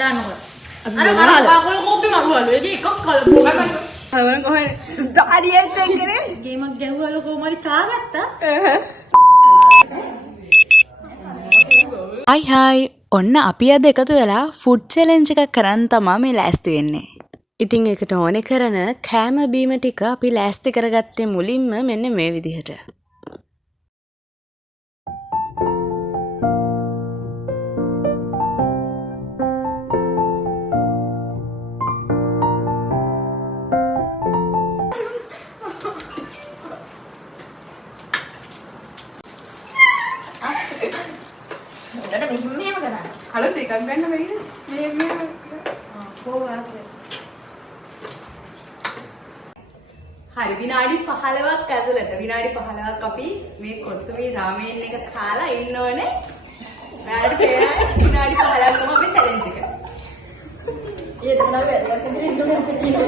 දානකොට. අර කකුල කෝපි මරුවලු. ඒක එකක් කලබල. හවන කොහේ දාඩියෙත් එක්කනේ ගේමක් ගැහුවලු කොහමරි තාගත්තා. හයි ඔන්න අපි අද එකතු වෙලා ෆුඩ් චැලෙන්ජ් එකක් කරන්න තමයි මේ ලෑස්ති වෙන්නේ. ඉතින් ඒකට ඕනේ කරන කෑම බීම ටික අපි ලෑස්ති කරගත්තේ මුලින්ම මෙන්න මේ විදිහට. අලුත් එකක් ගන්න බැරිද? මේ හරි විනාඩි 15ක් ඇතුළත විනාඩි 15ක් අපි මේ කොත්තුමේ රාමේන් එක කාලා ඉන්න ඕනේ. විනාඩි 15ක් තමයි අපේ චැලෙන්ජ් එක. ඒ තමයි වැදගත් දේ ඉන්න ඕනේ අපිට කියනවා.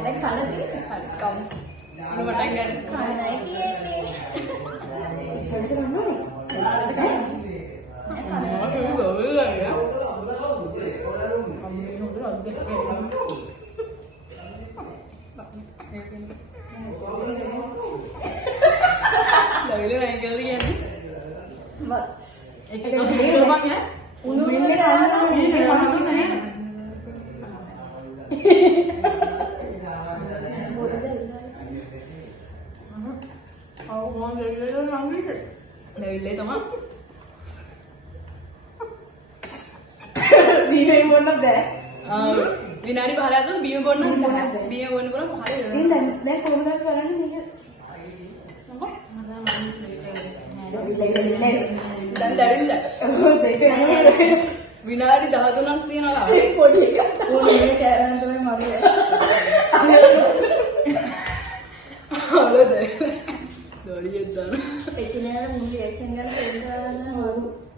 දැන් කනදී කම්. මොකටද ගන්න? කනයි තියෙන්නේ. හරිද නෝ? Naville tama. දීනේ මොනද? විනාඩි 15ක් ඇතුළත බීම බොන්න බීම බොන්න කරා හරියට. දැන් කොහොමද අපි බලන්නේ මේක? දැන් දැවිල්ල. විනාඩි 13ක් තියනවා. පොඩි එකක්. ඕනේ කෑරන් තමයි මගේ. හලද. දොරියෙක් දාන. එකිනෙකට මුළු රියැක්ෂන් ගන්න දෙන්න මරු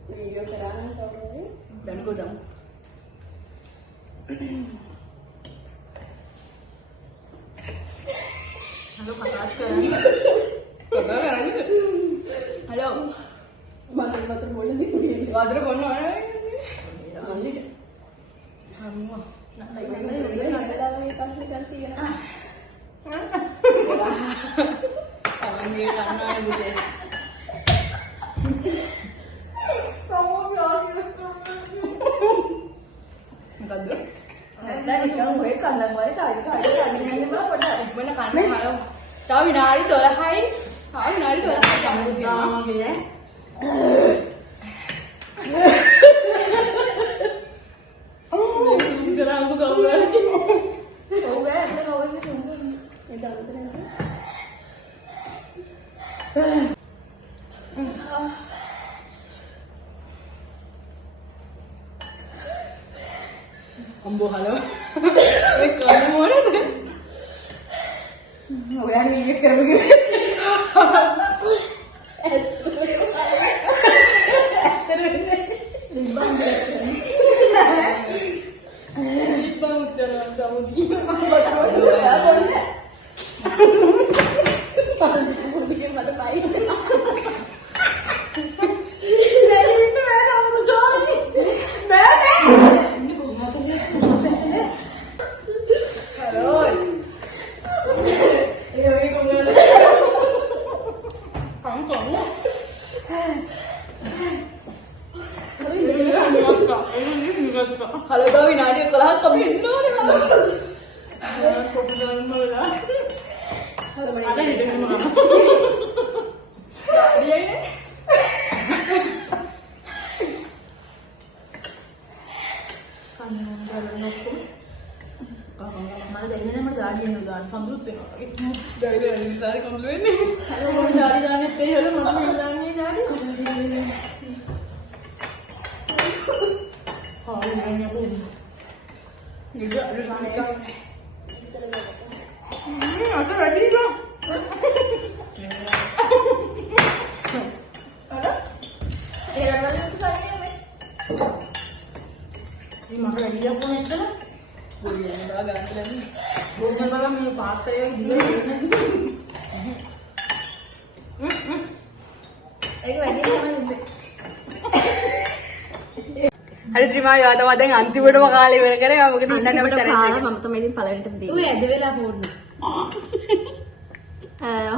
වීඩියෝ කරාන තමයි. දැන් කොහොමද? හලෝ කතාස් කරන්නේ. කතා කරන්නේ. හලෝ. මතර මොළේ දිනේ. වදර බොන්න ඕනේ. අනිත් හම්මා. අවංගේ කන්නායි බුතේ. මොකද්ද? දැන් නිකන් ඔය කන්දක් වගේ තායි පොඩ්ඩක් වෙන කන්න හරව. තව විනාඩි 12යි. තව විනාඩි 12ක් යන්න තියෙනවා. ගරාඹු ගවුරයි. ඔව් ඇත්ත කවුරුද කියන්නේ? ඒ දාන්නද නේද? අම්බෝ හලෝ. ඒ කන්න මොනද? ඔයා නීවි කරමුගේ. හලෝ තව විනාඩි 11ක් අපි ඉන්න ඕනේ නේද? කොපි ගන්න බලලා. හලෝ මම අද හිටගෙන මම. ඩියයිනේ. කන්න බලන්න ඔක්කොම. මම දැනෙන්නේ මම ගාඩියෙන් ගන්න සම්දුත් වෙනවා. දැවිලා ඉස්සාරේ කොම්බල වෙන්නේ. හලෝ මම ගාඩි ගන්නෙත් එහෙල මම ඉල්ලන්නේ ගාඩි. නිග අර සානික. අද වැඩි නෝ. අර ඒ රවලට සානිකනේ. මේ මම වැඩි යපුවා නැද්ද? බොරියෙන් බා ගන්න ලැබුණේ. බොන්න බලන්න මේ පාත්‍රය දිගට. ඒක වැඩි තමයි. හරි ත්‍රිමාල් යා තමයි දැන් අන්තිමටම කාලේ ඉවර කරේ. මොකද ඉන්නනේ අපි challenge එක. මම තමයි ඉතින් පළවෙනිට දී. ඌ ඇද වෙලා පොඩ්ඩ.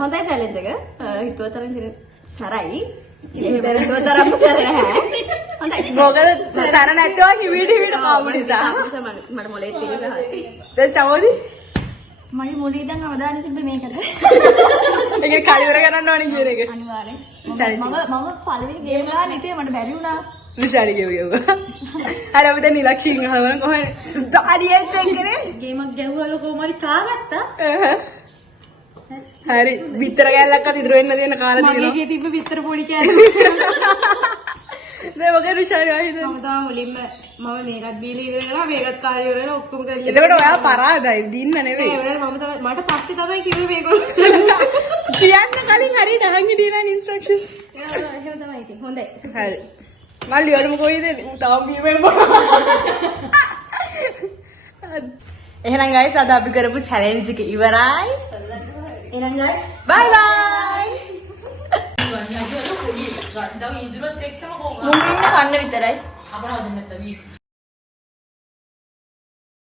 හොඳයි challenge එක. හිතුවතරම් ඉතින් සරයි. හිතුවතරම් සර නැහැ. හොඳයි. මොකද සර නැත්තව හිවිට පාපු නිසා. මට මොලේ තිරි ගහයි. දැන් චමෝදි මගේ මොලේ දැන් අවදානෙ තිබ්බ මේකට. ඒක කලිවර කරන්න ඕනේ කියන එක. අනිවාර්යෙන්. challenge එක. මම පළවෙනි ගේම් ගාන ඉතින් මට බැරි වුණා. විශාලි ගෙවුවා. හරි අපි දැන් ඉලක්ෂින් ගහනවා කොහේ දාඩියෙත් එක්කනේ. ගේමක් ගැහුවල කොහමරි කාගත්තා? හරි විතර කැල්ලක්වත් ඉතුරු වෙන්න දෙන්න කාලා තියෙනවා. මගේ තිබ්බ පිටර පොඩි කෑල්ල. දැන් මොකද විශාලි ආයිද? මම තාම මුලින්ම මම මේකත් බීලා ඉවර කරා මේකත් කාලේ ඉවර කරලා ඔක්කොම කරලා. එතකොට ඔයා පරාදයි දින්න නෙවෙයි. ඒ වලට මම තමයි මට පස්සේ තමයි කිව්වේ මේගොල්ලෝ. කියන්න කලින් හරියට අහන් හිටියේ නෑ ඉන්ස්ට්‍රක්ෂන්ස්. එහෙම තමයි ඉතින්. හොඳයි. හරි. මල්ලි වලම කොයිද? තාම බීමෙන් එහෙනම් guys අද අපි කරපු challenge එක ඉවරයි. එහෙනම් guys bye bye. මුං ඉන්න කන්න විතරයි.